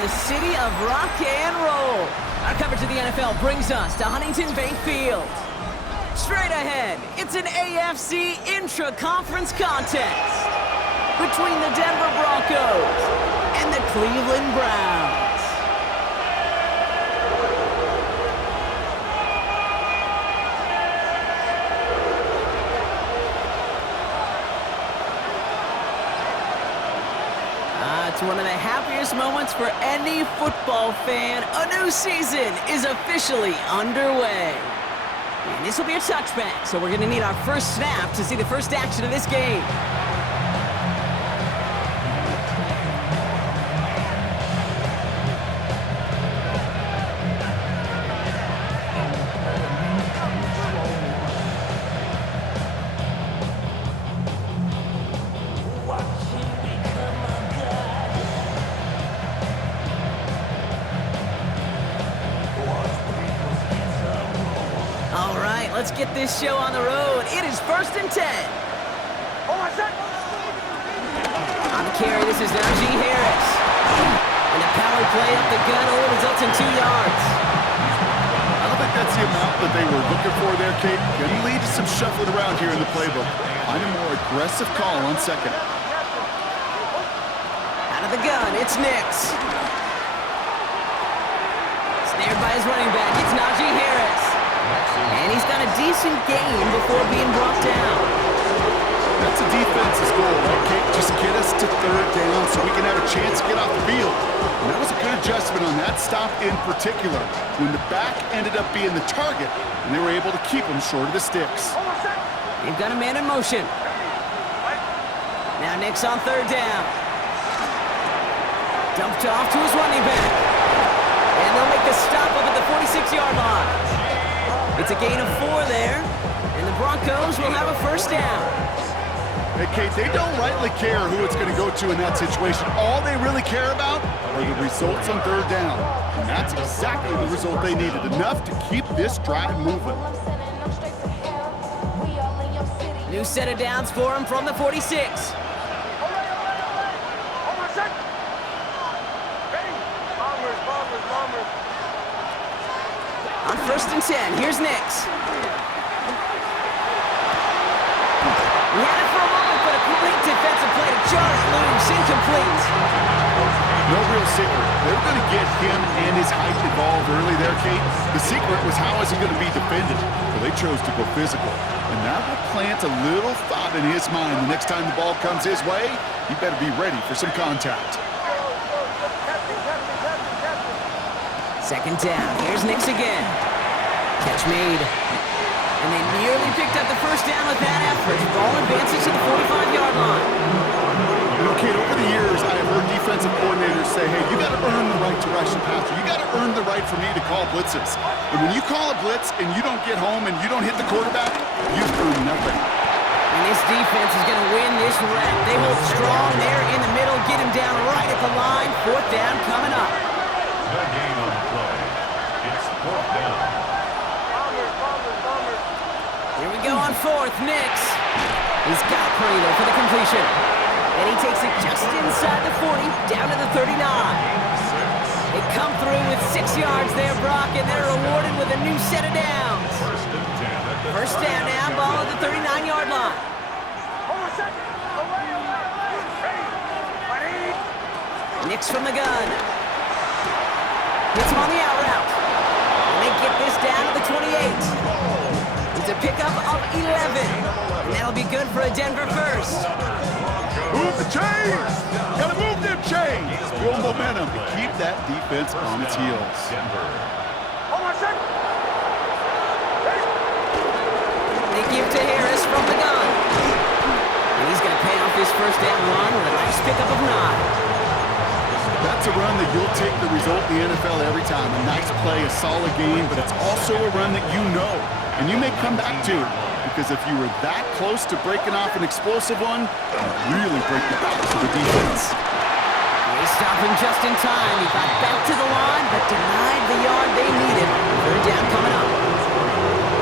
the city of rock and roll. Our coverage of the NFL brings us to Huntington Bank Field. Straight ahead, it's an AFC intra-conference contest between the Denver Broncos and the Cleveland Browns. It's one of the happiest moments for any football fan. A new season is officially underway. And this will be a touchback, so we're going to need our first snap to see the first action of this game. Let's get this show on the road. It is 1st and 10. On the carry, this is Najee Harris. And a power play up the gut only results in 2 yards. I don't think that's the amount that they were looking for there, Kate. Can lead to some shuffling around here in the playbook. Find a more aggressive call on second. Out of the gun, it's Nix. Snared by his running back, it's Najee Harris. And he's got a decent game before being brought down. That's a defense's goal, right, Kate? Just get us to 3rd down so we can have a chance to get off the field. And that was a good adjustment on that stop in particular, when the back ended up being the target, and they were able to keep him short of the sticks. They've got a man in motion. Now Nix on 3rd down. Dumped off to his running back. And they'll make the stop up at the 46-yard line. It's a gain of 4 there, and the Broncos will have a first down. Hey, Kate, they don't rightly care who it's going to go to in that situation. All they really care about are the results on 3rd down. And that's exactly the result they needed, enough to keep this drive moving. New set of downs for him from the 46. On 1st and 10, here's Nix. He had it for a moment, but a great defensive play to jar it loose, incomplete. No real secret. They were going to get him and his height involved early there, Kate. The secret was how is he going to be defended? Well, they chose to go physical. And that will plant a little thought in his mind. The next time the ball comes his way, he better be ready for some contact. 2nd down. Here's Nix again. Catch made. And they nearly picked up the first down with that effort. Ball advances to the 45-yard line. You know, Kate, over the years, I've heard defensive coordinators say, hey, you got to earn the right to rush the passer. You got to earn the right for me to call blitzes. And when you call a blitz and you don't get home and you don't hit the quarterback, you've earned nothing. And this defense is going to win this rep. They hold strong there in the middle, get him down right at the line. 4th down coming up. The game on the play. It's 4th down. Here we go on 4th. Nix. He's got Prater for the completion. And he takes it just inside the 40, down to the 39. They come through with 6 yards there, Brock, and they're rewarded with a new set of downs. First down now, ball at the 39-yard line. Nix from the gun. Hits him on the out route. And they get this down to the 28. It's a pickup of 11. And that'll be good for a Denver first. Move the chains! Gotta move them chains! Build momentum to keep that defense on its heels. They give to Harris from the gun. And he's gonna pay off his first down run with a nice pickup of 9. That's a run that you'll take the result in the NFL every time. A nice play, a solid game, but it's also a run that you know, and you may come back to it, because if you were that close to breaking off an explosive one, you really break the back of the defense. They stop him just in time. He got back to the line, but denied the yard they needed. 3rd down coming up.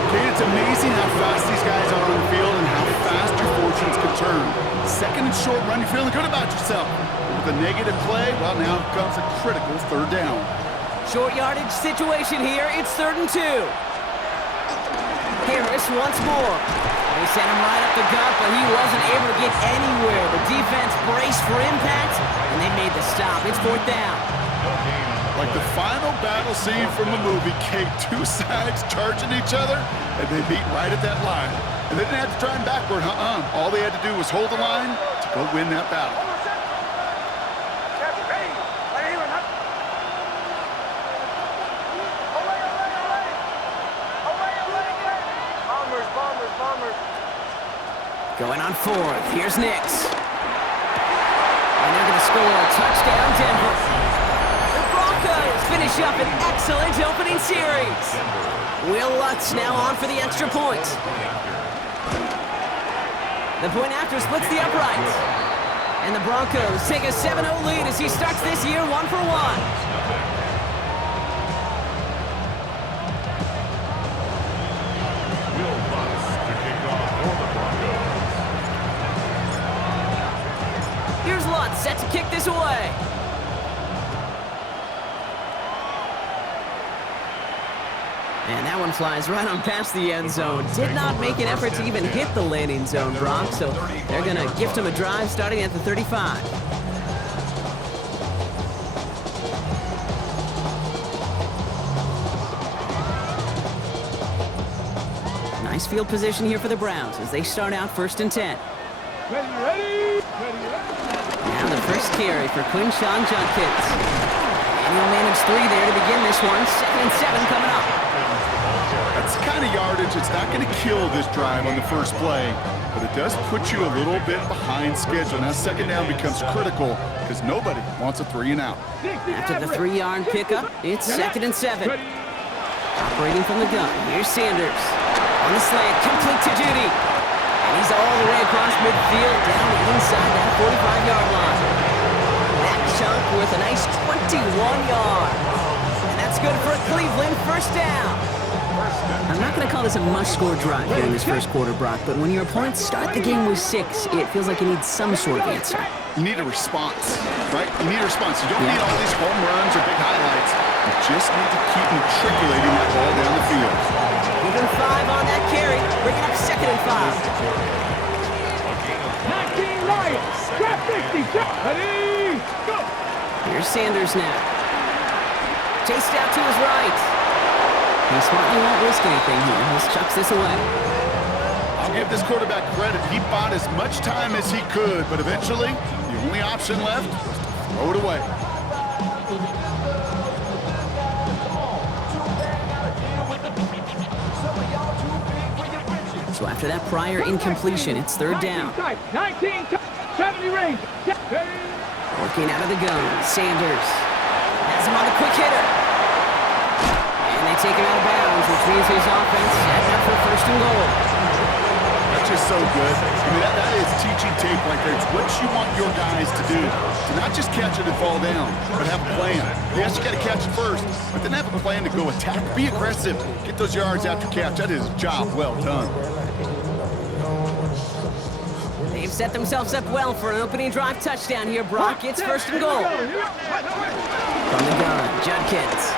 Okay, it's amazing how fast these guys are on the field and how fast you're forced fortunes could turn. Second and short run, you're feeling good about yourself. With a negative play, well, now comes a critical third down. Short yardage situation here. It's 3rd and 2. Harris once more. They sent him right up the gut, but he wasn't able to get anywhere. The defense braced for impact, and they made the stop. It's 4th down. Like the final battle scene from a movie, Kate, two sides charging each other, and they meet right at that line. And they didn't have to try and backward, All they had to do was hold the line to go win that battle. Going on 4th. Here's Nix. And they're going to score a touchdown, Denver. The Broncos finish up an excellent opening series. Will Lutz now on for the extra point. The point after splits the uprights. And the Broncos take a 7-0 lead as he starts this year 1-for-1. Here's Lutz set to kick this away. And that one flies right on past the end zone. Did not make an effort to even hit the landing zone, Brock, so they're going to gift him a drive starting at the 35. Nice field position here for the Browns as they start out 1st and 10. Ready. Now the first carry for Quinshawn Judkins. And he'll manage 3 there to begin this one. 2nd and 7 coming up. That's the kind of yardage that's not going to kill this drive on the first play, but it does put you a little bit behind schedule. Now 2nd down becomes critical because nobody wants a 3-and-out. After the 3-yard pickup, it's 2nd and 7. Operating from the gun, here's Sanders. On the slant, complete to Judy. And he's all the way across midfield, down inside that 45-yard line. That chunk worth a nice 21 yards. And that's good for a Cleveland 1st down. I'm not going to call this a must-score drive here in this first quarter, Brock, but when your opponents start the game with 6, it feels like you need some sort of answer. You need a response, right? You need a response. You don't need all these home runs or big highlights. You just need to keep matriculating that ball down the field. Give him 5 on that carry, bringing up 2nd and 5. 19 Lions, grab 50, ready, go! Here's Sanders now. Chased out to his right. He smartly won't risk anything here. He chucks this away. I'll give this quarterback credit. He bought as much time as he could, but eventually, the only option left was to throw it away. So after that prior incompletion, it's 3rd down. 19, 70 range. Working out of the gun, Sanders has him on a quick hitter. And they take him out of bounds, which means his offense setting up for 1st and goal. That's just so good. I mean, that is teaching tape right there. It's what you want your guys to do. To not just catch it and fall down, but have a plan. Yes, you got to catch it first, but then have a plan to go attack. Be aggressive. Get those yards after catch. That is a job well done. They've set themselves up well for an opening drive touchdown here, Brock. It's 1st and goal. From the gun, Judkins.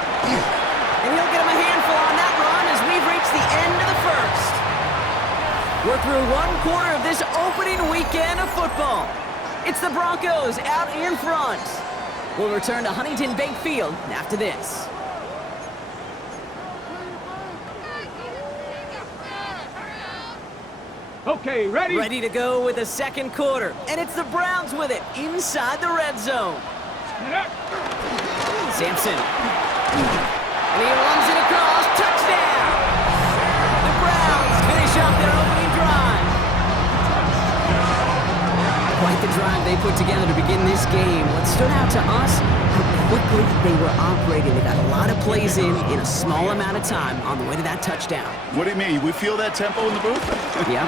And he'll get him a handful on that run as we've reached the end of the first. We're through 1 quarter of this opening weekend of football. It's the Broncos out in front. We'll return to Huntington Bank Field after this. Okay, ready? Ready to go with the 2nd quarter. And it's the Browns with it inside the red zone. Sampson. And he runs it across. Touchdown! The Browns finish up their opening drive. Quite the drive they put together to begin this game. What stood out to us, how quickly they were operating. They got a lot of plays in a small amount of time on the way to that touchdown. What do you mean? We feel that tempo in the booth? Yep,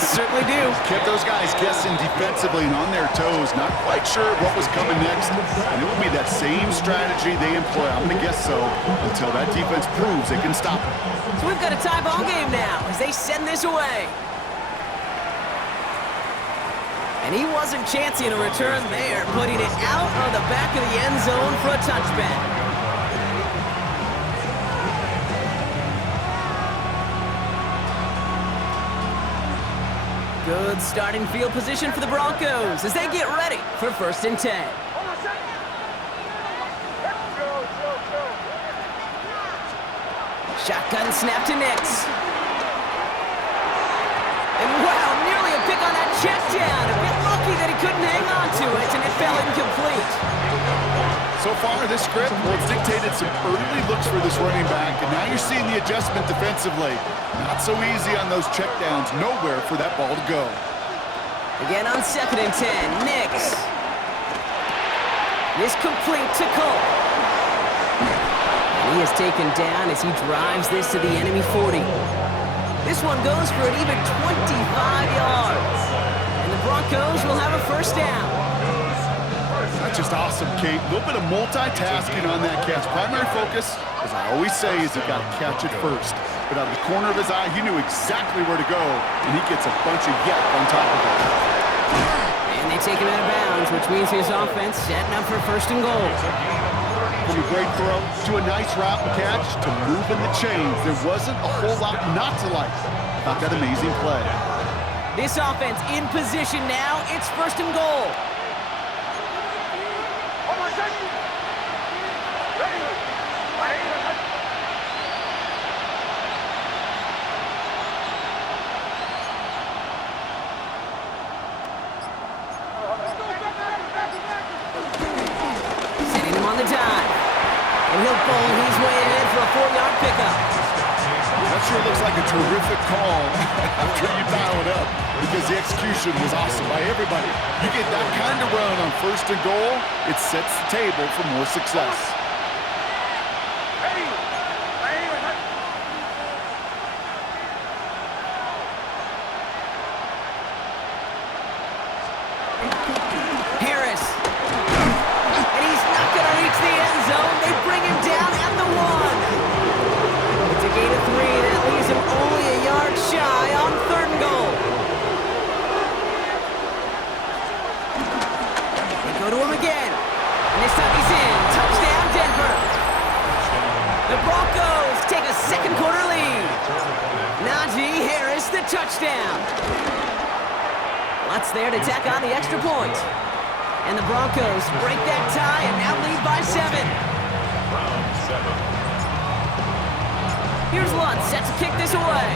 certainly do. Kept those guys guessing defensively and on their toes, not quite sure what was coming next. And it will be that same strategy they employ, I'm going to guess so, until that defense proves they can stop it. So we've got a tie ball game now as they send this away. And he wasn't chancing a return there, putting it out on the back of the end zone for a touchback. Good starting field position for the Broncos as they get ready for 1st and 10. Shotgun snap to Nix. And wow, nearly a pick on that check down. A bit lucky that he couldn't hang on to it, and it fell incomplete. So far, this script, well, it's dictated some early looks for this running back, and now you're seeing the adjustment defensively. Not so easy on those checkdowns. Nowhere for that ball to go. Again on 2nd and 10, Nix. This complete to Cole. And he is taken down as he drives this to the enemy 40. This one goes for an even 25 yards. And the Broncos will have a 1st down. That's just awesome, Kate. A little bit of multitasking on that catch. Primary focus, as I always say, is you got to catch it first. But out of the corner of his eye, he knew exactly where to go, and he gets a bunch of yak on top of it. And they take him out of bounds, which means his offense setting up for 1st and goal. From a great throw to a nice route and catch to moving the chains, there wasn't a whole lot not to like about that amazing play. This offense in position now. It's 1st and goal. Sending him on the dive. And he'll bowl his way ahead for a 4-yard pickup. That sure looks like a terrific call after you dial it up, because the execution was awesome by everybody. You get that kind of run on 1st and goal, it sets the table for more success. Harris. And he's not going to reach the end zone. They bring him down at the 1. It's a gain of 3. That leaves him only a yard shy on 3rd and goal. They go to him again. And this time he's in. Touchdown, Denver. The Broncos take a 2nd quarter lead. Najee Harris, the touchdown. Lutz there to tack on the extra point. And the Broncos break that tie and now lead by 7. Here's Lutz set to kick this away.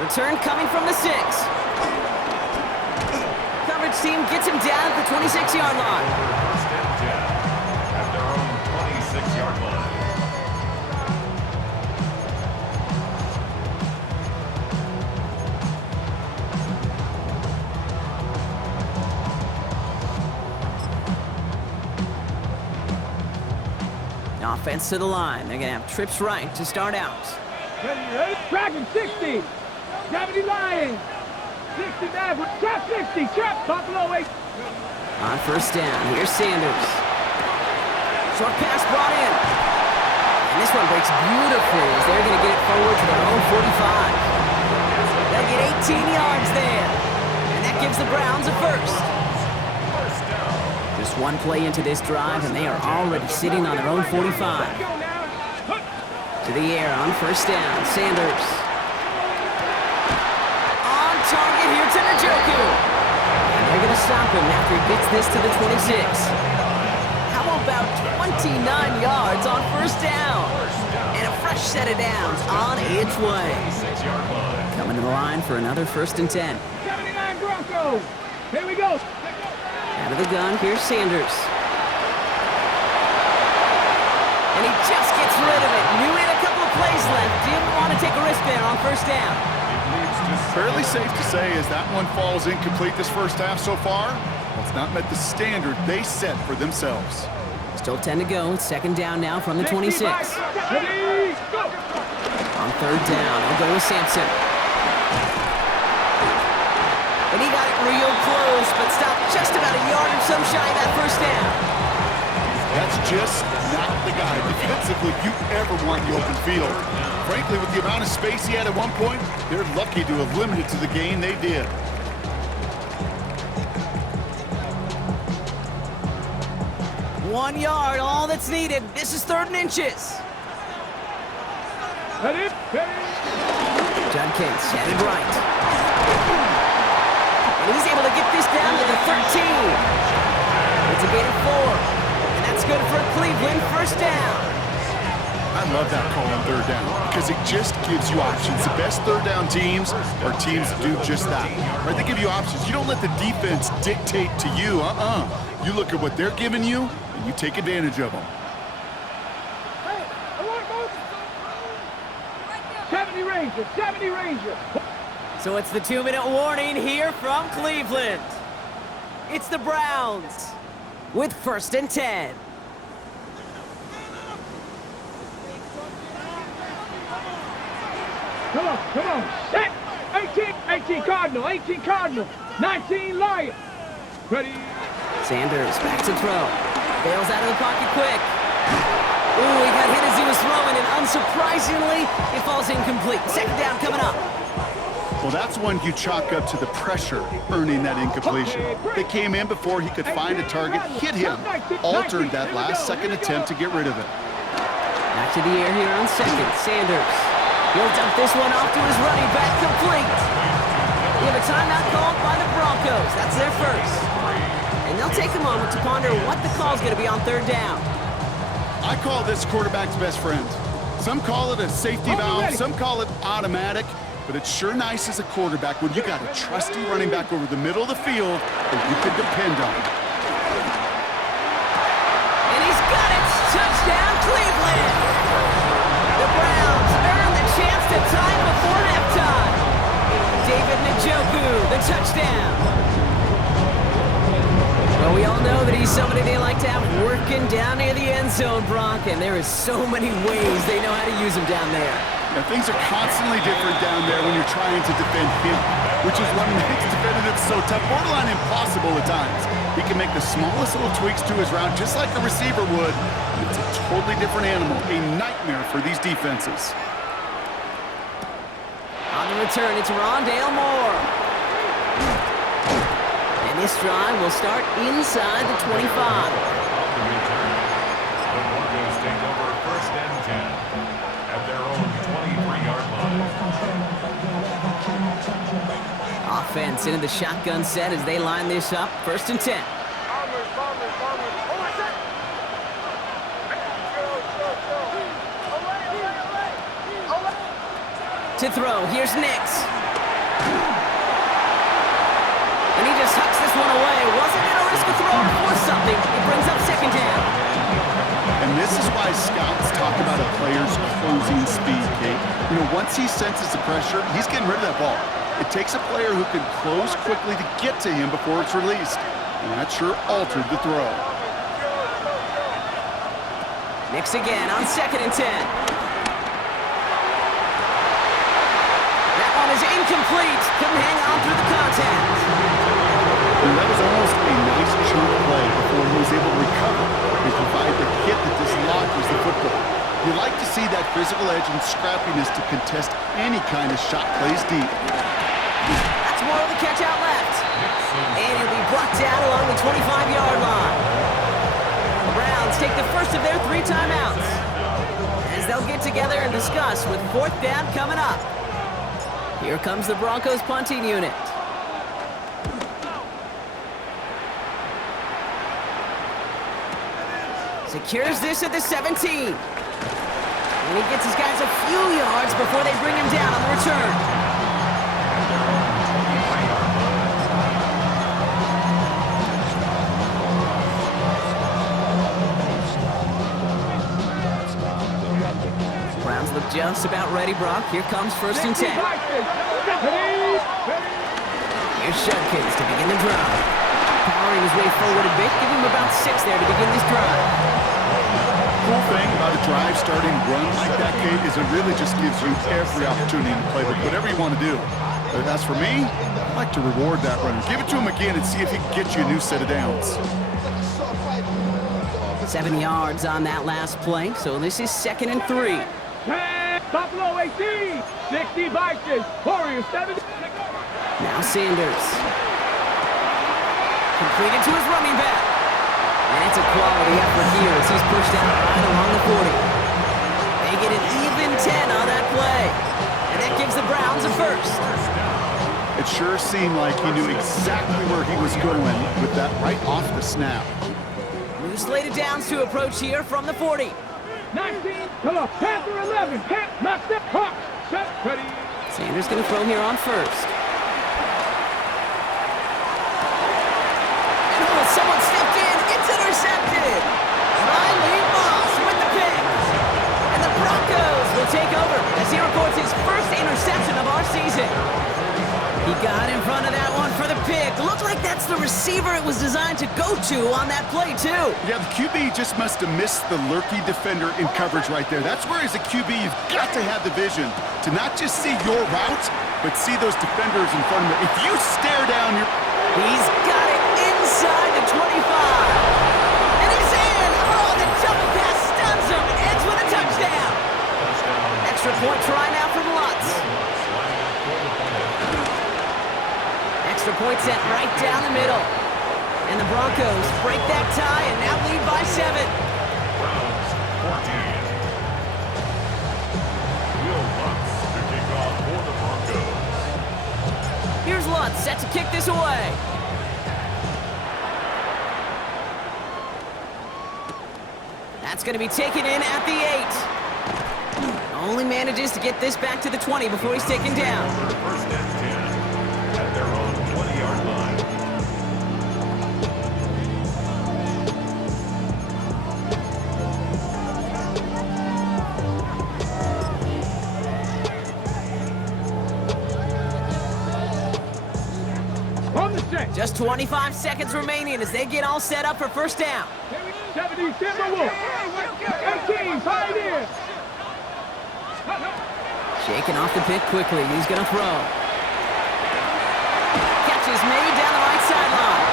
Return coming from the 6. Coverage team gets him down at the 26-yard line. 1st and 10 at their own 26-yard line. Offense to the line. They're going to have trips right to start out. Dragon 60. 70 Lions. 60 Maverick. Trap 60. Trap. Buffalo 8. On 1st down, here's Sanders. Short pass brought in. And this one breaks beautifully as they're going to get it forward to their own 45. They'll get 18 yards there. And that gives the Browns a 1st. Just one play into this drive, and they are already sitting on their own 45. To the air on 1st down, Sanders. On target here to Njoku. And they're going to stop him after he gets this to the 26. How about 29 yards on 1st down? And a fresh set of downs on its way. Coming to the line for another 1st and 10. 79 Broncos. Here we go. Out of the gun, here's Sanders. And he just gets rid of it. Knew he had a couple of plays left. Didn't want to take a risk there on 1st down. Fairly safe to say as that one falls incomplete this 1st half so far, well, it's not met the standard they set for themselves. Still 10 to go. 2nd down now from the 26. Ready, go. On 3rd down, they'll go with Sampson. And he got it real close, but stopped just about a yard or so shy of that 1st down. That's just not the guy defensively you ever want in the open field. Frankly, with the amount of space he had at one point, they're lucky to have limited to the gain they did. One yard, all that's needed. This is 3rd and inches. Judkins headed right. And he's able to get this down to the 13. It's a gain of 4. And that's good for Cleveland. 1st down. I love that call on 3rd down because it just gives you options. The best 3rd down teams are teams that do just that. Right? They give you options. You don't let the defense dictate to you. You look at what they're giving you, and you take advantage of them. 70 Rangers, 70 Rangers. So it's the 2-minute warning here from Cleveland. It's the Browns with 1st and 10. Come on, set. 18 Cardinal, 18 Cardinal, 19 Lion. Ready? Sanders back to throw. Bails out of the pocket quick. Ooh, he got hit as he was throwing, and unsurprisingly, it falls incomplete. 2nd down coming up. Well, that's one you chalk up to the pressure earning that incompletion. They came in before he could find a target, hit him, altered that last-second attempt to get rid of it. Back to the air here on 2nd. Sanders. He'll dump this one off to his running back, complete. We have a timeout called by the Broncos. That's their 1st. And they'll take a moment to ponder what the call's going to be on 3rd down. I call this quarterback's best friend. Some call it a safety valve, some call it automatic, but it's sure nice as a quarterback when you got a trusty running back over the middle of the field that you can depend on. And he's got it! Touchdown, Cleveland! The Browns earn the chance to tie before halftime. David Njoku, the touchdown. Well, we all know that he's somebody they like to have working down near the end zone, Brock, and there is so many ways they know how to use him down there. Now, things are constantly different down there when you're trying to defend him, which is what makes defending him so tough, borderline impossible at times. He can make the smallest little tweaks to his route just like a receiver would, and it's a totally different animal, a nightmare for these defenses. On the return, it's Rondale Moore. And this drive will start inside the 25. On the return, the Broncos take over 1st and 10 at their own 23-yard line. Offense into the shotgun set as they line this up. 1st and 10. To throw, here's Nix. And he just hucks this one away. Wasn't going to risk a throw or force something. It brings up 2nd down. And this is why scouts talk about a player's closing speed, Kate. You know, once he senses the pressure, he's getting rid of that ball. It takes a player who can close quickly to get to him before it's released. And that sure altered the throw. Nix again on 2nd and 10. That one is incomplete. Couldn't hang on through the contact. And that was almost a nice chunk play before he was able to recover and provide the hit that dislodges the football. You like to see that physical edge and scrappiness to contest any kind of shot plays deep. That's more of the catch out left. And he'll be brought down along the 25-yard line. The Browns take the first of their 3 timeouts as they'll get together and discuss with 4th down coming up. Here comes the Broncos punting unit. Secures this at the 17. And he gets his guys a few yards before they bring him down on the return. Browns look just about ready, Brock. Here comes 1st and 10. Here's Judkins to begin the drive. Powering his way forward a bit, give him about 6 there to begin this drive. Cool thing about a drive starting run like that, Kate, is it really just gives you every opportunity to play whatever you want to do. But as for me, I like to reward that runner. Give it to him again and see if he can get you a new set of downs. 7 yards on that last play, so this is 2nd and 3. Buffalo 18, 60 Vikings, Warriors 70. Now Sanders. Completed to his running back. And it's a quality effort here as he's pushed out right along the 40. They get an even 10 on that play. And that gives the Browns a first. It sure seemed like he knew exactly where he was going with that right off the snap. New slated downs to approach here from the 40. 19, come on, Panther 11, knock that, hawk, set, ready. Sanders going to throw here on first. And oh, someone stepped in, it's intercepted. Riley Moss with the pick. And the Broncos will take over as he records his first interception of our season. He got in front of that one for the pick. Looked like that's the receiver it was designed to go to on that play, too. Yeah, the QB just must have missed the lurky defender in coverage right there. That's where, as a QB, you've got to have the vision to not just see your route, but see those defenders in front of you. If you stare down your... He's got it inside the 25. And he's in. Oh, the double pass stuns him. Ends with a touchdown. Extra point try now from Lutz. Extra point sent right down the middle. And the Broncos break that tie and now lead by 7. Browns 14. Will Lutz to kick off for the Broncos. Here's Lutz set to kick this away. That's going to be taken in at the 8. Only manages to get this back to the 20 before he's taken down. First and 10 at their own 20-yard line. On the set. Just 25 seconds remaining as they get all set up for first down. 70, Timberwolves. 18, Pioneers. Shaking off the pick quickly. He's going to throw. Catch is made down the right sideline.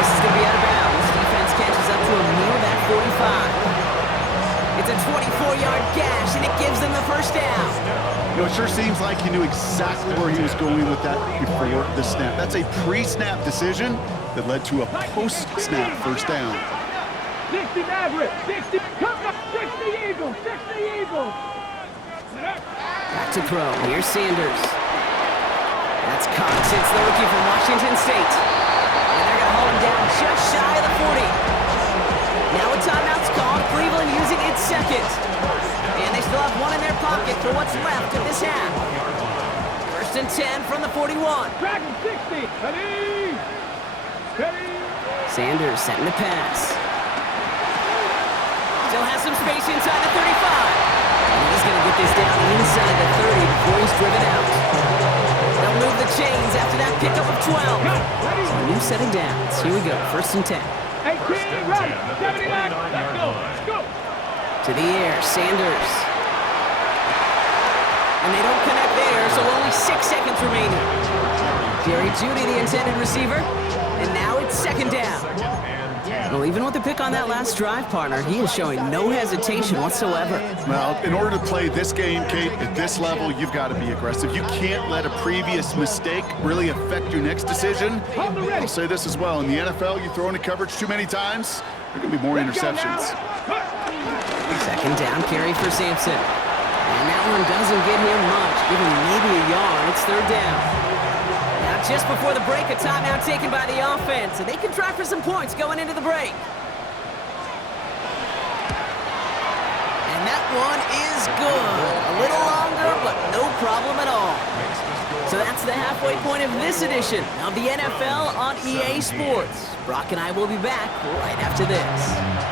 This is going to be out of bounds. Defense catches up to him near that 45. It's a 24-yard gash, and it gives them the first down. You know, it sure seems like he knew exactly where he was going with that before the snap. That's a pre-snap decision that led to a post-snap first down. 60 Maverick, 60, come up, 60 Eagles, 60 Eagles. Back to throw. Here's Sanders. That's Cox. It's the rookie from Washington State. And they're going to hold him down just shy of the 40. Now a timeout's called. Cleveland using its second. And they still have one in their pocket for what's left of this half. First and 10 from the 41. Dragon 60, ready, ready. Sanders setting the pass. Still has some space inside the 35. And he's going to get this down inside the 30 before he's driven out. They'll move the chains after that pickup of 12. So a new set of downs. Here we go, first and 10. 18, ready, 79, let's go, let's go. To the air, Sanders. And they don't connect there, so only 6 seconds remaining. Jerry Jeudy, the intended receiver. And now it's second down. Well, even with the pick on that last drive, partner, he is showing no hesitation whatsoever. Well, in order to play this game, Kate, at this level, you've got to be aggressive. You can't let a previous mistake really affect your next decision. I'll say this as well. In the NFL, you throw into coverage too many times, there are going to be more interceptions. Second down carry for Sampson. And that one doesn't get him much, giving maybe a yard. It's third down. Now, just before the break, a timeout taken by the offense, and they can try for some points going into the break. And that one is good. A little longer, but no problem at all. So that's the halfway point of this edition of the NFL on EA Sports. Brock and I will be back right after this.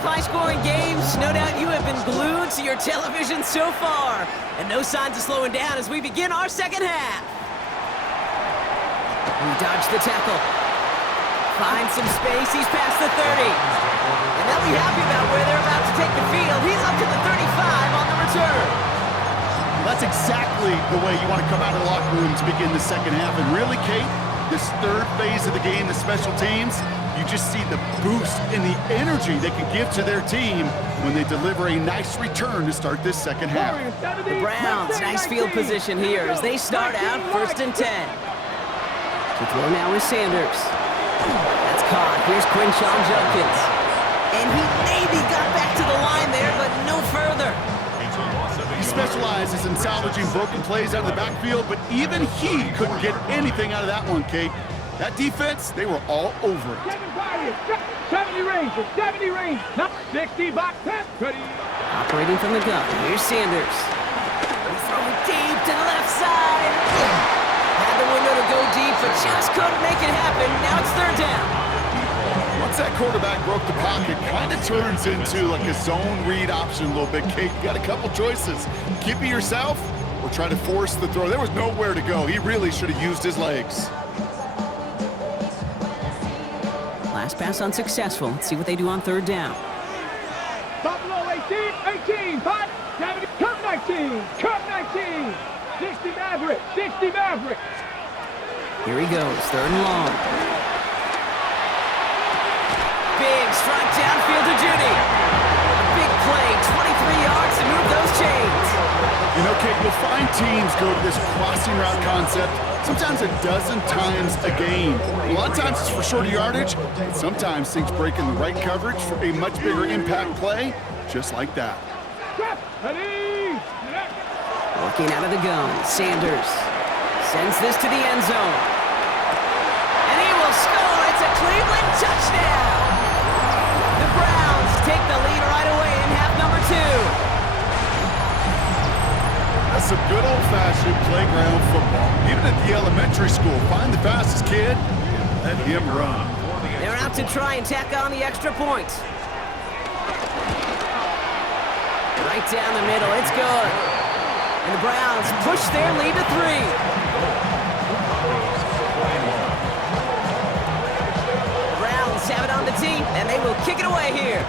High-scoring games, no doubt you have been glued to your television so far. And no signs of slowing down as we begin our second half. We dodge the tackle. Finds some space. He's past the 30. And they'll be happy about where they're about to take the field. He's up to the 35 on the return. That's exactly the way you want to come out of the locker room to begin the second half. And really, Kate, this third phase of the game, the special teams, you just see the boost and the energy they can give to their team when they deliver a nice return to start this second half. The Browns, nice field position here as they start out 1st and 10. To throw now is Sanders. That's caught. Here's Quinshawn Judkins. And he maybe got back to the line there, but no further. He specializes in salvaging broken plays out of the backfield, but even he couldn't get anything out of that one, Kate. That defense, they were all over it. 70 range, 70 range, not 60 box, 10, ready. Operating from the gun, here's Sanders. He's throwing deep to the left side. Had the window to go deep, but just couldn't make it happen. Now it's 3rd down. Once that quarterback broke the pocket, kind of turns into like a zone read option a little bit, Kate. You got a couple choices. Keep it yourself or try to force the throw. There was nowhere to go. He really should have used his legs. Last pass unsuccessful. Let's see what they do on 3rd down. Buffalo 18, 5, 70, cut 19, cut 19, 60 Maverick, 60 Maverick. Here he goes, 3rd and long. Big strike downfield to Judy. A big play, 23 yards to move those chains. You know, Kate, you'll find teams go to this crossing route concept sometimes a dozen times a game. A lot of times it's for shorter yardage, but sometimes things break in the right coverage for a much bigger impact play, just like that. Working out of the gun, Sanders sends this to the end zone. And he will score. It's a Cleveland touchdown. The Browns take the lead right away in half number 2. That's some good old-fashioned playground football. Even at the elementary school, find the fastest kid, let him run. They're out to try and tack on the extra point. Right down the middle, it's good. And the Browns push their lead to 3. The Browns have it on the tee, and they will kick it away here.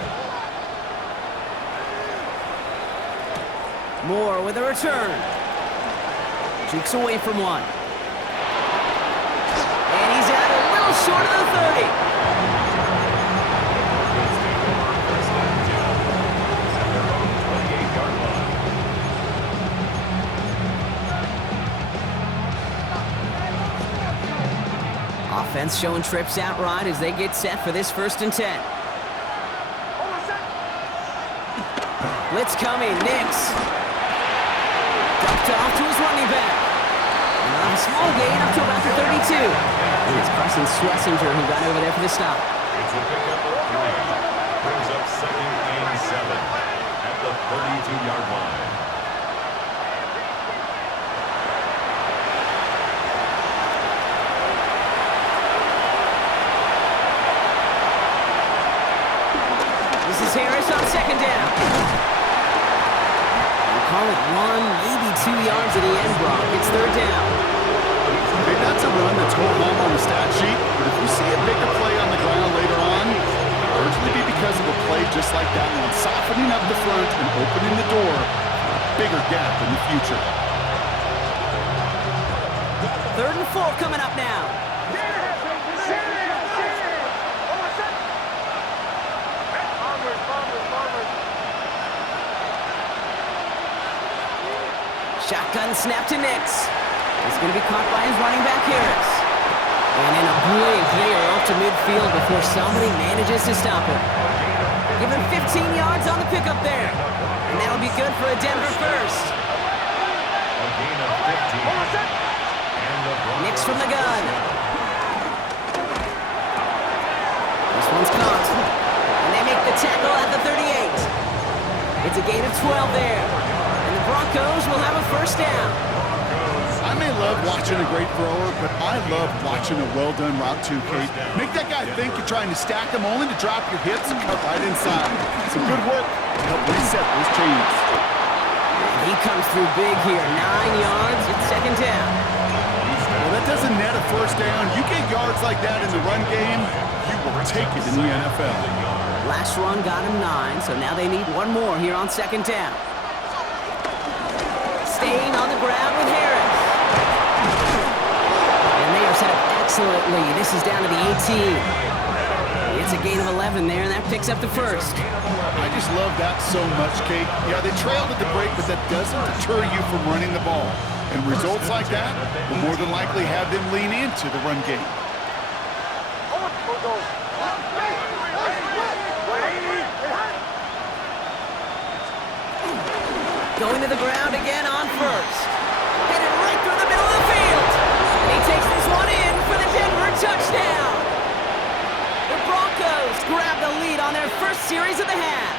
Moore with a return. Jukes away from one. And he's out a little short of the 30. Offense showing trips out right as they get set for this 1st and 10. Blitz coming, Nix. Ducked off to his running back. And on a small gain up to about the 32. And it's Carson Schlesinger who got over there for the stop. It's a pickup of 3. Brings up 2nd and 7 at the 32-yard line. This is Harris on 2nd down. Call it 1, maybe 2 yards at the end, Brock. It's 3rd down. Hey, that's a run that's going home on the stat sheet, but if you see a bigger play on the ground later on, it'll largely be because of a play just like that one, softening up the front and opening the door for a bigger gap in the future. 3rd and 4 coming up now. Shotgun snap to Nix. It's going to be caught by his running back, Harris. And in a blink, they are up to midfield before somebody manages to stop him. Give him 15 yards on the pickup there. And that'll be good for a Denver first. A gain of 15. Nix from the gun. This one's caught. And they make the tackle at the 38. It's a gain of 12 there. And the Broncos will have a 1st down. I may love watching a great thrower, but I love watching a well-done route too, Kate. Make that guy think you're trying to stack him only to drop your hips and cut right inside. Some good work to help reset those chains. He comes through big here. 9 yards. It's 2nd down. Well, that doesn't net a 1st down. You can't yards like that in the run game, you will take it in the NFL. Last run got him 9, so now they need one more here on second down. Staying on the ground with Harris. And they are set up excellently. This is down to the 18. It's a gain of 11 there, and that picks up the first. I just love that so much, Kate. Yeah, they trailed at the break, but that doesn't deter you from running the ball. And results like that will more than likely have them lean into the run game. Going to the ground again on first. Headed right through the middle of the field. And he takes this one in for the Denver touchdown. The Broncos grab the lead on their first series of the half.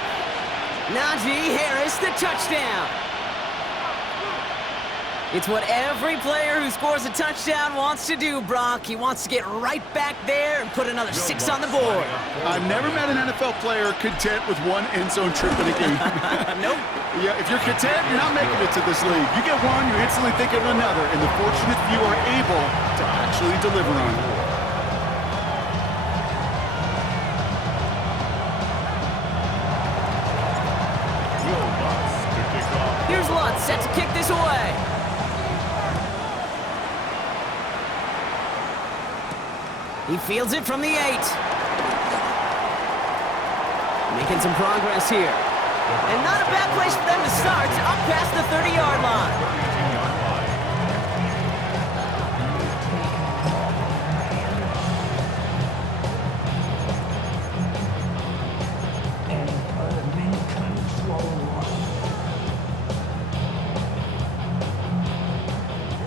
Najee Harris, the touchdown. It's what every player who scores a touchdown wants to do, Brock. He wants to get right back there and put another 6 on the board. I've never met an NFL player content with one end zone trip in a game. Nope. Yeah, if you're content, you're not making it to this league. You get one, you instantly think of another, and the fortunate few are able to actually deliver on it. Here's Lutz set to kick this away. He fields it from the 8. Making some progress here. And not a bad place for them to start, up past the 30-yard line.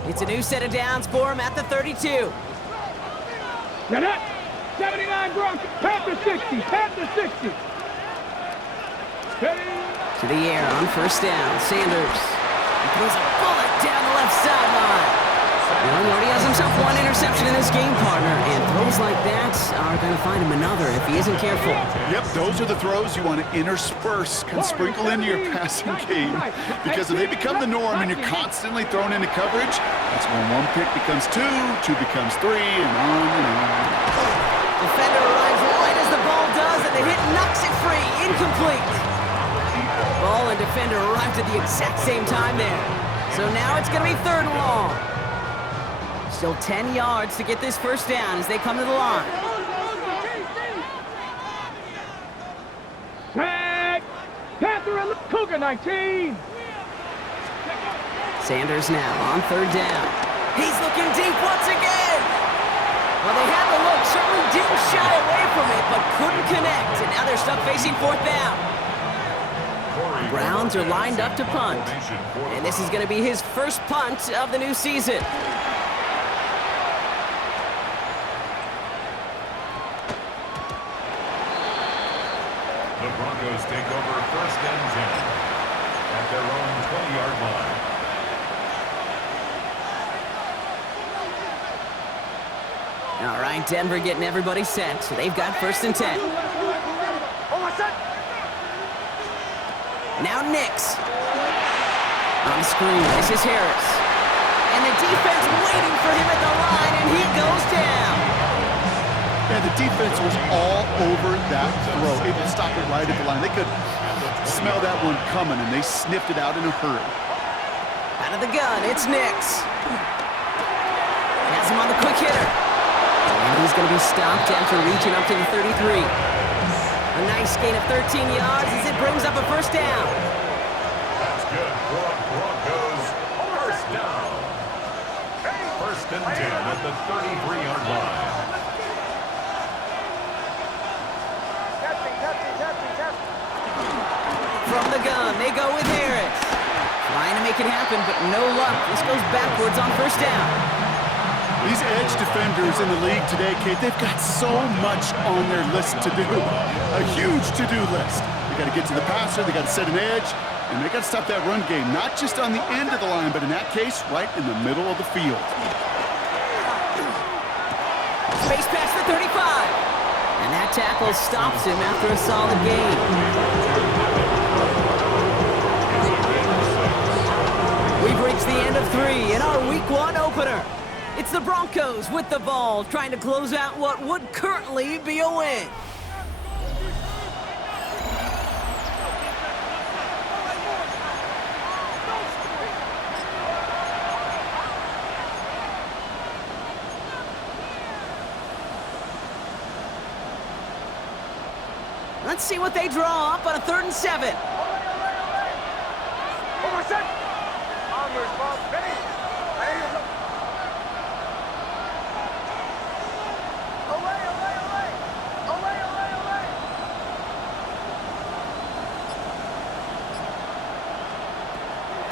It's a new set of downs for him at the 32. Now that 79 Broncos, Panther 60, Panther 60. To the air on first down, Sanders. He throws a bullet down the left sideline. Well, he already has himself one interception in this game, partner, and throws like that are going to find him another if he isn't careful. Yep, those are the throws you want to intersperse, kind of sprinkle into your passing game. Because if they become the norm and you're constantly thrown into coverage, that's when one pick becomes 2, 2 becomes 3, and on and on. Defender arrives right as the ball does, and the hit knocks it free. Incomplete. Ball and defender arrived at the exact same time there. So now it's going to be 3rd and long. Still 10 yards to get this first down as they come to the line. Tag! Panther and Cougar 19. Sanders now on 3rd down. He's looking deep once again. Well, they had the look, certainly didn't shy away from it, but couldn't connect. And now they're stuck facing 4th down. Browns are lined up to punt. And this is going to be his first punt of the new season. The Broncos take over 1st and 10 at their own 20-yard line. All right, Denver getting everybody set. So they've got 1st and 10. Now Nix. On the screen, this is Harris. And the defense waiting for him at the line, and he goes down. And the defense was all over that throw. Able to stop it right at the line. They could smell that one coming, and they sniffed it out in a hurry. Out of the gun, it's Nix. Has him on the quick hitter. And he's going to be stopped after reaching up to the 33. A nice gain of 13 yards as it brings up a 1st down. That's good for Broncos. 1st down. 1st and 10 at the 33-yard line. From the gun, they go with Harris. Trying to make it happen, but no luck. This goes backwards on 1st down. These edge defenders in the league today, Kate, they've got so much on their list to do. A huge to-do list. They got to get to the passer, they got to set an edge, and they got to stop that run game. Not just on the end of the line, but in that case, right in the middle of the field. Space past the 35. And that tackle stops him after a solid gain. We've reached the end of 3 in our Week 1 opener. It's the Broncos with the ball, trying to close out what would currently be a win. Let's see what they draw up on a 3rd and 7.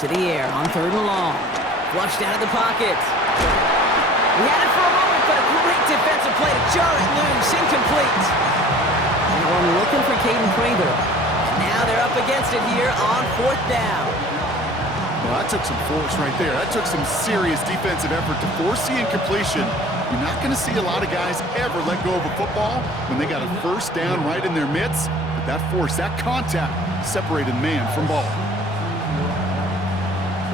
To the air on 3rd and long. Flushed out of the pocket. He had it for a moment, but a great defensive play to jar it loose. Incomplete. And we're looking for Caden Prather. Now they're up against it here on 4th down. Well, that took some force right there. That took some serious defensive effort to force the incompletion. You're not going to see a lot of guys ever let go of a football when they got a 1st down right in their midst. But that force, that contact, separated man from ball.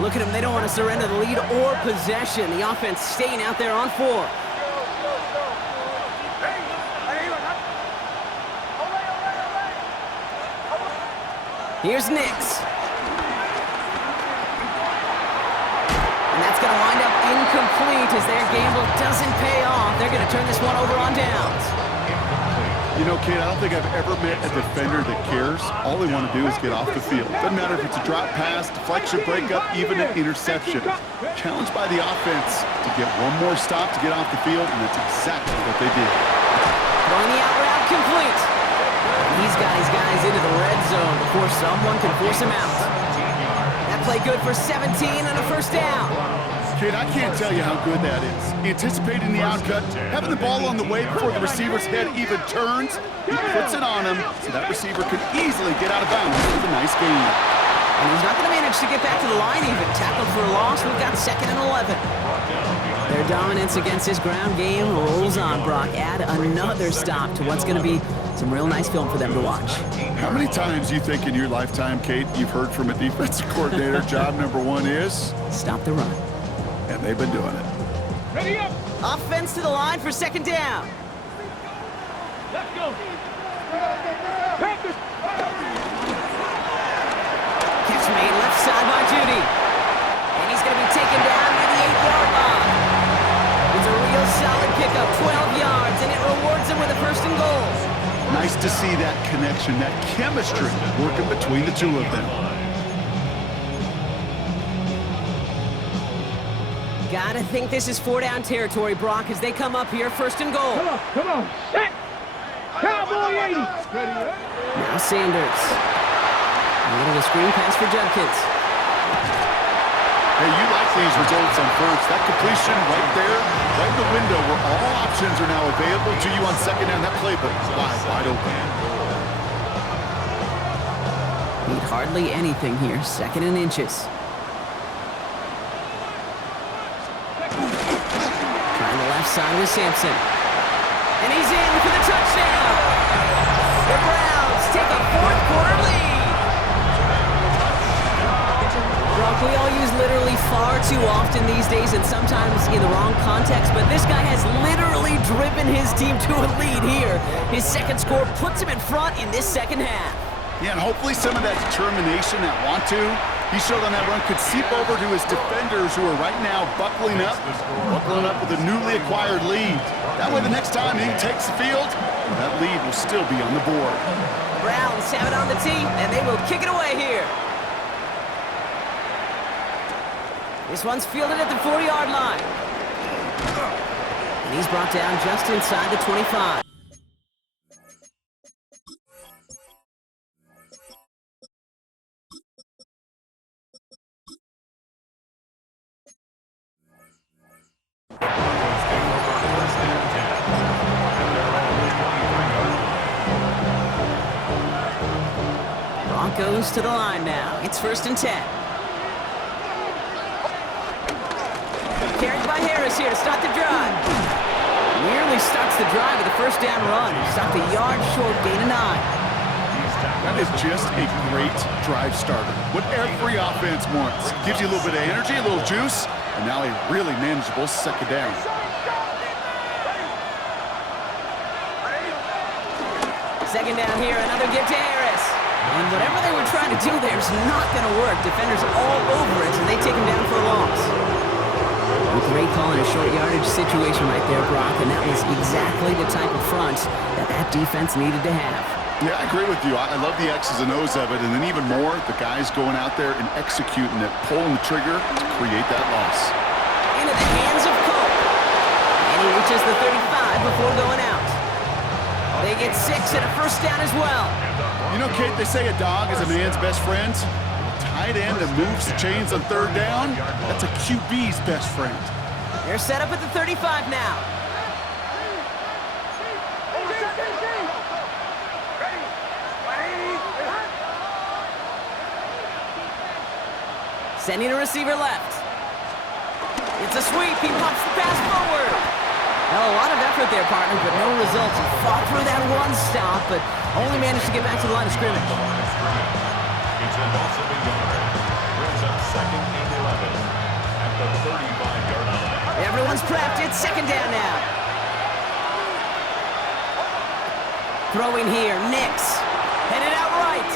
Look at them. They don't want to surrender the lead or possession. The offense staying out there on 4. Here's Nix. And that's going to wind up incomplete as their gamble doesn't pay off. They're going to turn this one over on downs. You know, Kate, I don't think I've ever met a defender that cares. All they want to do is get off the field. Doesn't matter if it's a drop pass, deflection, breakup, even an interception. Challenged by the offense to get one more stop to get off the field, and that's exactly what they did. Throwing the out route complete. And he's got his guys into the red zone before someone can force him out. That play good for 17 on a 1st down. Kid, I can't tell you how good that is. Anticipating the outcut, having the ball on the way before the receiver's head even turns, he puts it on him so that receiver can easily get out of bounds with a nice gain. And he's not going to manage to get back to the line even. Tackled for a loss. We've got 2nd and 11. Their dominance against this ground game rolls on, Brock. Add another stop to what's going to be some real nice film for them to watch. How many times do you think in your lifetime, Kate, you've heard from a defensive coordinator, job number 1 is? Stop the run. And they've been doing it. Ready up. Offense to the line for 2nd down. Let's go. Panthers. Catch made left side by Judy. And he's going to be taken down near the 8-yard line. It's a real solid pickup, 12 yards, and it rewards him with a 1st and goal. Nice to see that connection, that chemistry working between the two of them. Gotta think this is 4-down territory, Brock, as they come up here, 1st and goal. Come on, set. Cowboy 80. Now Sanders. A little screen pass for Judkins. Hey, you like these results on 1st. That completion right there, right in the window where all options are now available to you on 2nd down. That playbook is wide open. Need hardly anything here, 2nd and inches. Trying the left side with Sampson. And he's in for the touchdown. The Browns take a 4th quarter lead. Brock, we all use literally far too often these days and sometimes in the wrong context, but this guy has literally driven his team to a lead here. His 2nd score puts him in front in this 2nd half. Yeah, and hopefully some of that determination, that want to, he showed on that run could seep over to his defenders who are right now buckling up with a newly acquired lead. That way the next time he takes the field, that lead will still be on the board. Browns have it on the tee, and they will kick it away here. This one's fielded at the 40-yard line. And he's brought down just inside the 25. Broncos to the line now. It's 1st and 10. Carried by Harris here to start the drive. Nearly starts the drive with a 1st down run. Stopped a yard short, gain of 9. That is just a great drive starter. What every offense wants. Gives you a little bit of energy, a little juice, And now a really manageable second down. Second down here, another give to Harris. And whatever they were trying to do there is not going to work. Defenders all over it, and they take him down for a loss. A great call in a short yardage situation right there, Brock, and that was exactly the type of front that defense needed to have. Yeah, I agree with you. I love the X's and O's of it, and then even more, the guys going out there and executing it, pulling the trigger to create that loss. Into the hands of Cole. And he reaches the 35 before going out. They get 6 and a first down as well. You know, Kate, they say a dog is a man's best friend. A tight end that moves the chains on third down, that's a QB's best friend. They're set up at the 35 now. Sending a receiver left. It's a sweep. He pops the pass forward. Well, a lot of effort there, partner, but no results. He fought through that one stop, but only managed to get back to the line of scrimmage. It's a loss of a yard. Brings up second and 11 at the 35-yard line. Everyone's prepped. It's second down now. Throwing here, Nix. Headed out right.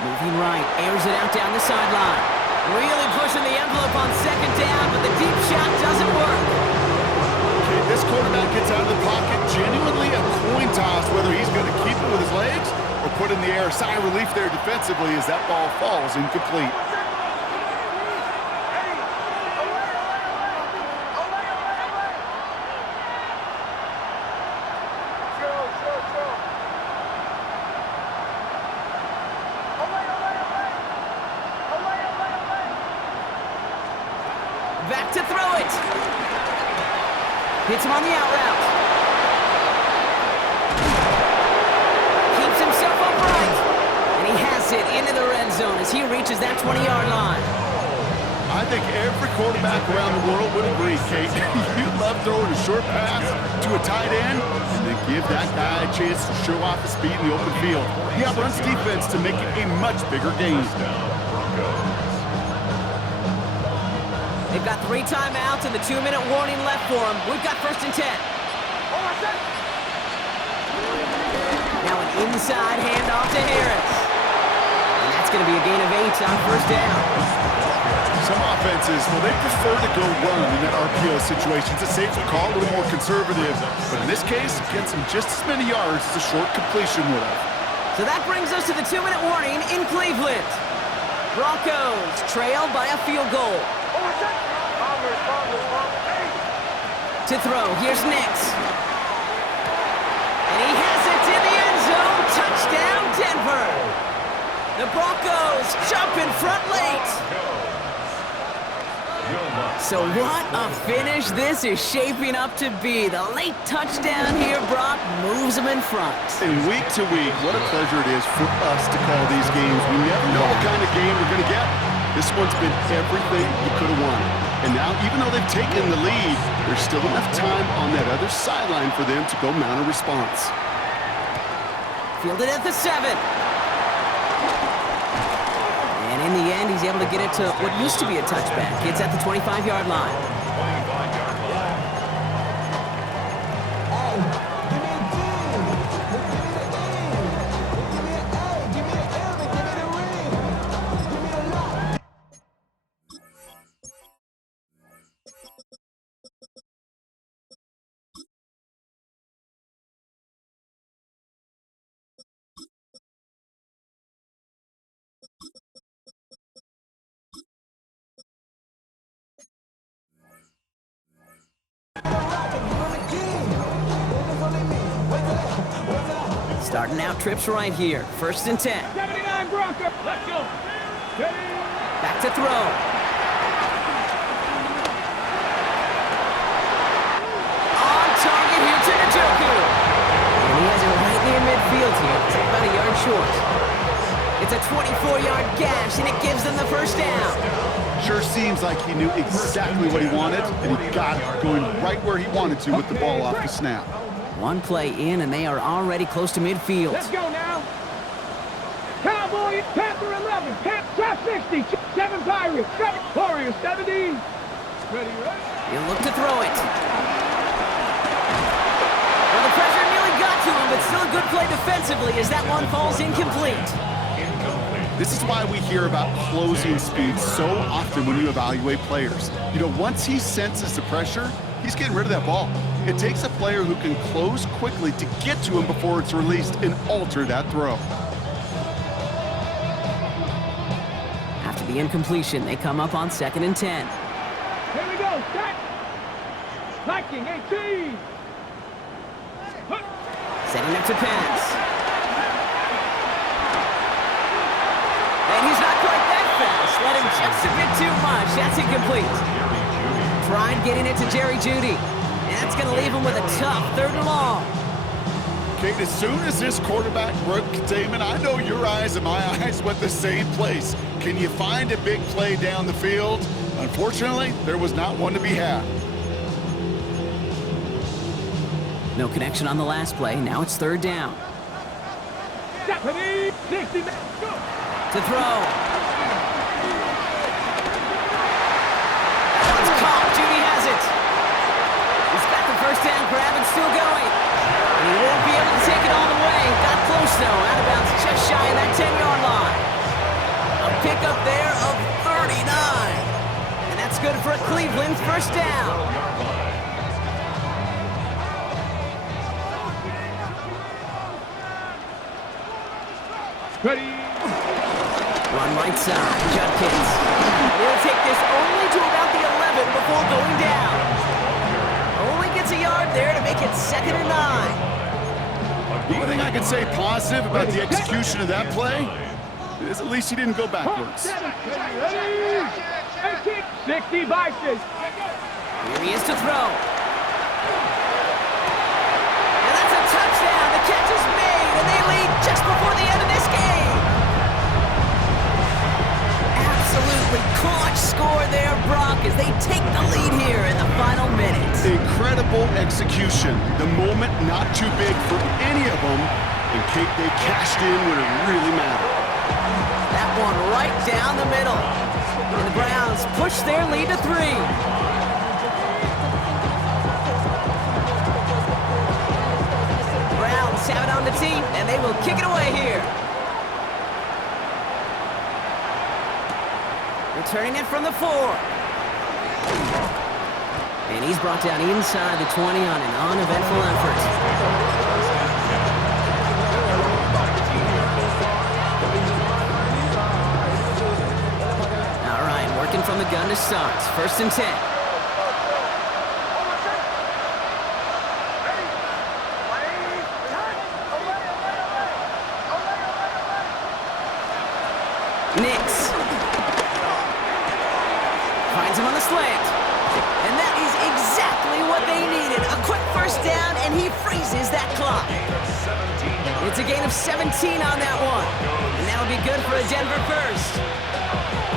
Moving right, airs it out down the sideline. Really pushing the envelope on second down, but the deep shot doesn't work. Okay, this quarterback gets out of the pocket, genuinely a coin toss, whether he's going to keep it with his legs or put in the air. Sigh of relief there defensively as that ball falls incomplete. Back to throw it. Hits him on the out route. Keeps himself upright. And he has it into the red zone as he reaches that 20-yard line. I think every quarterback around the world would agree, Kate. You love throwing a short pass to a tight end and then give that guy a chance to show off his speed in the open field. He outruns defense to make it a much bigger game. They've got 3 timeouts and the 2-minute warning left for them. We've got 1st and 10. Now an inside handoff to Harris. And that's going to be a gain of 8 on 1st down. Some offenses, well, they prefer to go run in that RPO situation. It's a safer call, a little more conservative. But in this case, it gets them just as many yards as a short completion would have. So that brings us to the 2-minute warning in Cleveland. Broncos trail by a field goal. To throw, here's Nix. And he has it in the end zone. Touchdown, Denver. The Broncos jump in front late. So what a finish this is shaping up to be. The late touchdown here, Brock, moves them in front. And week to week, what a pleasure it is for us to call these games. We never know what kind of game we're going to get. This one's been everything you could have wanted. And now, even though they've taken the lead, there's still enough time on that other sideline for them to go mount a response. Fielded at the 7. And in the end, he's able to get it to what used to be a touchback. It's at the 25-yard line. 25-yard line. Starting out trips right here. 1st and 10. 79 Broncos. Let's go. Back to throw. On target here to Njoku. And he has it right near midfield here. It's about a yard short. It's a 24-yard gash, and it gives them the 1st down. Sure seems like he knew exactly what he wanted, and he got it going right where he wanted to with the ball off the snap. One play in, and they are already close to midfield. Let's go now. Cowboys, Panther 11, top 60, 7 Pirates, 7 Warriors, 70. Ready, ready. He'll look to throw it. Well, the pressure nearly got to him, but still a good play defensively as that one falls incomplete. This is why we hear about closing speed so often when you evaluate players. You know, once he senses the pressure, he's getting rid of that ball. It takes a player who can close quickly to get to him before it's released and alter that throw. After the incompletion, they come up on 2nd and 10. Here we go, set. Liking 18. Setting up to pass. And he's not quite that fast. Let him just a bit too much. That's incomplete. Pride getting it to Jerry Jeudy. And that's going to leave him with a tough 3rd and long. Kate, as soon as this quarterback broke containment, I know your eyes and my eyes went the same place. Can you find a big play down the field? Unfortunately, there was not one to be had. No connection on the last play. Now it's 3rd down. Stephanie, 60, go. To throw. That one's caught. Jeudy has it. He's got the 1st down grab and still going. And he won't be able to take it all the way. Got close, though. Out of bounds just shy of that 10-yard line. A pickup there of 39. And that's good for a Cleveland 1st down. Ready. Run right side, Judkins. He'll take this only to about the 11 before going down. Only gets a yard there to make it 2nd and 9. The only thing I can say positive about the execution of that play is at least he didn't go backwards. Ready. 60 Vikings. Here he is to throw. And that's a touchdown. The catch is made, and they lead just before the end of this game. Absolutely clutch score there, Brock, as they take the lead here in the final minutes. Incredible execution. The moment not too big for any of them, and Kate, they cashed in when it really mattered. That one right down the middle. And the Browns push their lead to 3. Browns have it on the tee, and they will kick it away here. Returning it from the 4. And he's brought down inside the 20 on an uneventful effort. Working from the gun to start. 1st and 10. Nix. Finds him on the slant. And that is exactly what they needed. A quick 1st down, and he freezes that clock. It's a gain of 17 on that one. And that'll be good for a Denver 1st.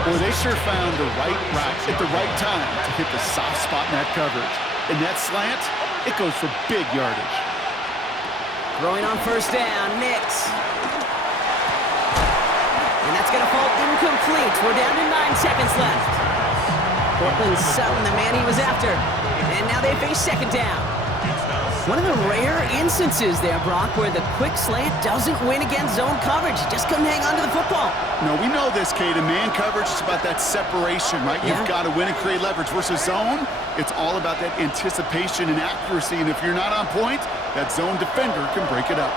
Boy, they sure found the right route at the right time to hit the soft spot in that coverage. And that slant, it goes for big yardage. Throwing on 1st down, Nix. And that's going to fall incomplete. We're down to 9 seconds left. Portland Sutton, the man he was after. And now they face 2nd down. One of the rare instances there, Brock, where the quick slant doesn't win against zone coverage. You just couldn't hang on to the football. No, we know this, Kate. In man coverage, it's about that separation, right? Yeah. You've got to win and create leverage. Versus zone, it's all about that anticipation and accuracy. And if you're not on point, that zone defender can break it up.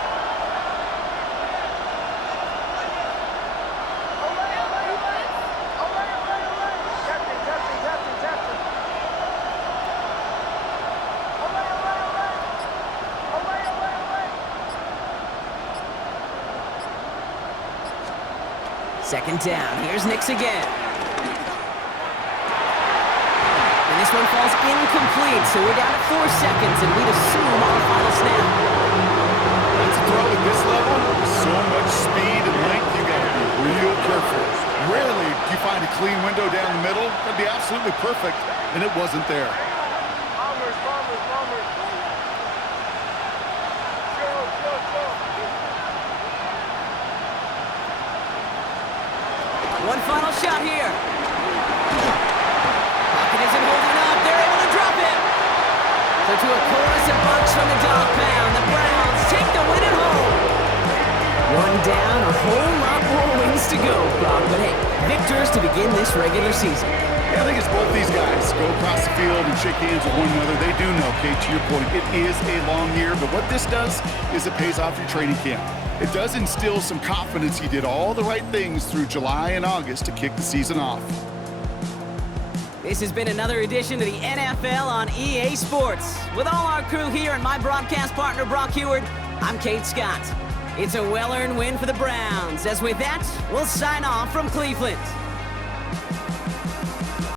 Second down. Here's Nix again. And this one falls incomplete, so we're down to 4 seconds, and we'd assume our final snap. It's a throw at this level. So much speed and length, you got to be real careful. Rarely do you find a clean window down the middle. That'd be absolutely perfect, and it wasn't there. One final shot here. Pocket isn't holding up. So to a chorus of bucks from the dog pound, the Browns take the win at home. One down, a whole lot more wins to go, Brock. But hey, victors to begin this regular season. Yeah, I think it's both these guys go across the field and shake hands with one another. They do know, Kate, to your point, it is a long year. But what this does is it pays off your training camp. It does instill some confidence he did all the right things through July and August to kick the season off. This has been another edition of the NFL on EA Sports. With all our crew here and my broadcast partner, Brock Heward, I'm Kate Scott. It's a well-earned win for the Browns. As with that, we'll sign off from Cleveland.